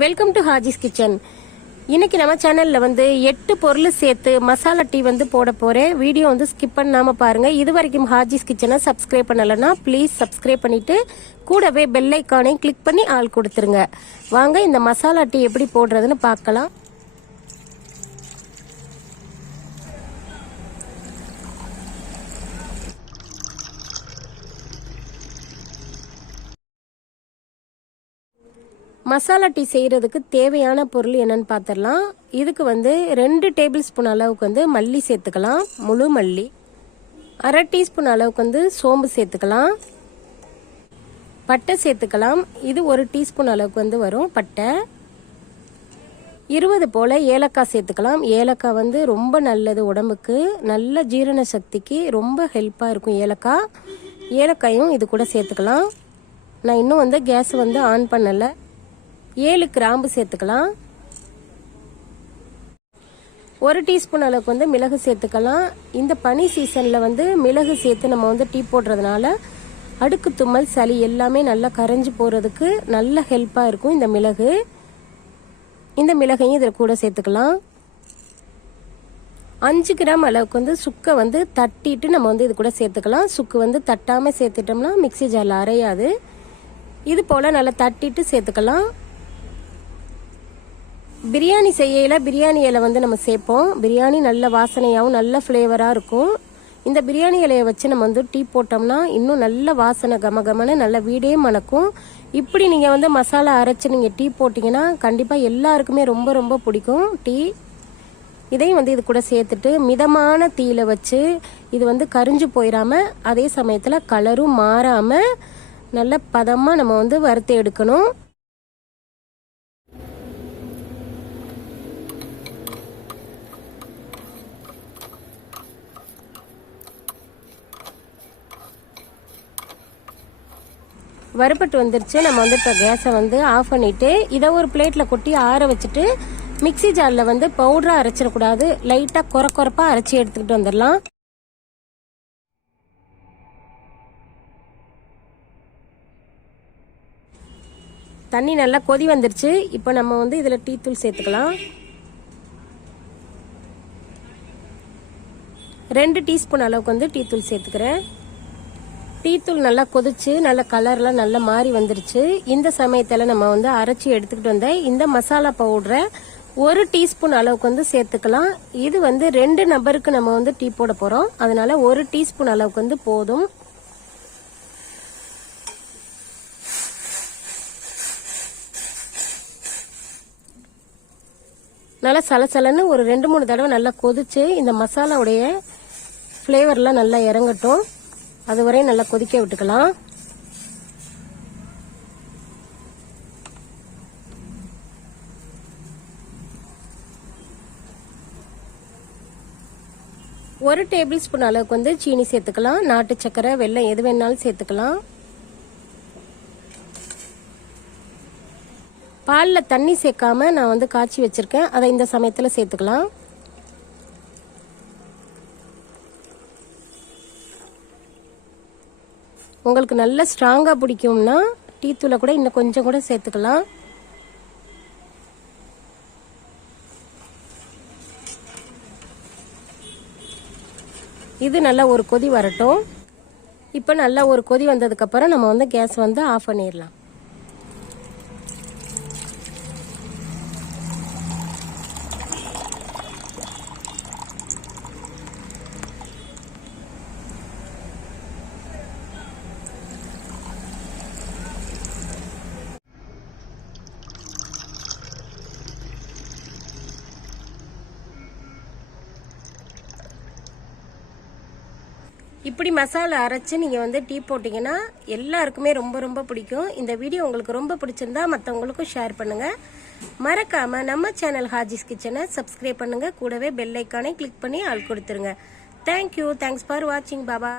Welcome to Haji's kitchen. இன்னைக்கு நம்ம சேனல்ல 8 பொருள் சேர்த்து மசாலா டீ போட போறேன். வீடியோ ஸ்கிப் பண்ணாம பாருங்க. இது வரைக்கும் ஹாஜிஸ் கிச்சனை சப்ஸ்கிரைப் பண்ணலன்னா ப்ளீஸ் சப்ஸ்கிரைப் பண்ணிட்டு கூடவே பெல் ஐக்கானையும் கிளிக் பண்ணி ஆல் கொடுத்துருங்க. வாங்க இந்த மசாலா டீ எப்படி போடுறதுன்னு பார்க்கலாம். மசாலா டீ செய்கிறதுக்கு தேவையான பொருள் என்னன்னு பார்த்துடலாம். இதுக்கு 2 டேபிள் ஸ்பூன் அளவுக்கு மல்லி சேர்த்துக்கலாம், முழு மல்லி. அரை டீஸ்பூன் அளவுக்கு சோம்பு சேர்த்துக்கலாம். பட்டை சேர்த்துக்கலாம். இது 1 டீஸ்பூன் அளவுக்கு வரும் பட்டை. 20 போல் ஏலக்காய் சேர்த்துக்கலாம். ஏலக்காய் ரொம்ப நல்லது உடம்புக்கு, நல்ல ஜீரண சக்திக்கு ரொம்ப ஹெல்ப்பாக இருக்கும் ஏலக்காய். ஏலக்காயும் இது கூட சேர்த்துக்கலாம். நான் இன்னும் கேஸ் ஆன் பண்ணலை. 7 கிராம்பு சேர்த்துக்கலாம். 1 டீஸ்பூன் அளவுக்கு மிளகு சேர்த்துக்கலாம். இந்த பனி சீசனில் மிளகு சேர்த்து நம்ம டீ போடுறதுனால அடுக்கு தும்மல், சளி எல்லாமே நல்லா கரைஞ்சி போகிறதுக்கு நல்ல ஹெல்ப்பாக இருக்கும் இந்த மிளகு. இந்த மிளகையும் இதில் கூட சேர்த்துக்கலாம். 5 கிராம் அளவுக்கு சுக்கை தட்டிட்டு நம்ம இது கூட சேர்த்துக்கலாம். சுக்கு தட்டாமல் சேர்த்துட்டோம்னா மிக்சி ஜாரில் அரையாது. இது போல் நல்லா தட்டிட்டு சேர்த்துக்கலாம். பிரியாணி செய்யல பிரியாணி இலை நம்ம சேர்ப்போம். பிரியாணி நல்ல வாசனையாகவும் நல்ல ஃப்ளேவராக இருக்கும். இந்த பிரியாணி இலையை வச்சு நம்ம டீ போட்டோம்னா இன்னும் நல்ல வாசனை கமகமன்னு நல்ல வீடே மணக்கும். இப்படி நீங்கள் மசாலா அரைச்சி நீங்கள் டீ போட்டிங்கன்னா கண்டிப்பாக எல்லாருக்குமே ரொம்ப ரொம்ப பிடிக்கும் டீ. இதையும் இது கூட சேர்த்துட்டு மிதமான தீயில வச்சு இது கரிஞ்சு போயிடாம, அதே சமயத்தில் கலரும் மாறாமல் நல்ல பதமாக நம்ம வறுத்து எடுக்கணும். வறுபட்டு வந்துருச்சு. நம்ம இப்போ கேஸை ஆஃப் பண்ணிட்டு இதை ஒரு பிளேட்டில் கொட்டி ஆற வச்சுட்டு மிக்சி ஜாரில் பவுடராக அரைச்சிடக்கூடாது, லைட்டாக குறப்பாக அரைச்சி எடுத்துக்கிட்டு வந்துடலாம். தண்ணி நல்லா கொதி வந்துருச்சு. இப்போ நம்ம இதில் டீ தூள் சேர்த்துக்கலாம். 2 டீஸ்பூன் அளவுக்கு டீ தூள் சேர்த்துக்கிறேன். டீத்தூள் நல்லா கொதிச்சு நல்ல கலர்லாம் நல்லா மாறி வந்துருச்சு. இந்த சமயத்தில் நம்ம அரைச்சி எடுத்துக்கிட்டு வந்த இந்த மசாலா பவுடரை 1 டீஸ்பூன் அளவுக்கு சேர்த்துக்கலாம். இது 2 நபருக்கு நம்ம டீ போட போறோம், அதனால 1 டீஸ்பூன் அளவுக்கு போதும். நல்லா சலசலன்னு ஒரு 2-3 தடவை நல்லா கொதிச்சு இந்த மசாலாவுடைய ஃப்ளேவர்லாம் நல்லா இறங்கட்டும். அதுவரை நல்லா கொதிக்க விட்டுக்கலாம். ஒரு டேபிள் ஸ்பூன் அளவுக்கு சீனி சேர்த்துக்கலாம். நாட்டு சக்கரை, வெல்லம் எது வேணாலும் சேர்த்துக்கலாம். பாலில் தண்ணி சேர்க்காம நான் காய்ச்சி வச்சிருக்கேன், அதை இந்த சமயத்தில் சேர்த்துக்கலாம். உங்களுக்கு நல்ல ஸ்ட்ராங்காக பிடிக்கும்னா டீ தூளை கூட இன்னும் கொஞ்சம் கூட சேர்த்துக்கலாம். இது நல்லா ஒரு கொதி வரட்டும். இப்போ நல்லா ஒரு கொதி வந்ததுக்கப்புறம் நம்ம கேஸ் ஆஃப் பண்ணிடலாம். இப்படி மசாலா அரைச்சு நீங்கள் டீ போட்டிங்கன்னா எல்லாருக்குமே ரொம்ப ரொம்ப பிடிக்கும். இந்த வீடியோ உங்களுக்கு ரொம்ப பிடிச்சிருந்தா மற்றவங்களுக்கும் ஷேர் பண்ணுங்கள். மறக்காமல் நம்ம சேனல் ஹாஜிஸ் கிச்சனை சப்ஸ்கிரைப் பண்ணுங்கள். கூடவே பெல் ஐக்கானை கிளிக் பண்ணி ஆள் கொடுத்துருங்க. தேங்க்யூ. தேங்க்ஸ் ஃபார் வாட்சிங். பாபா.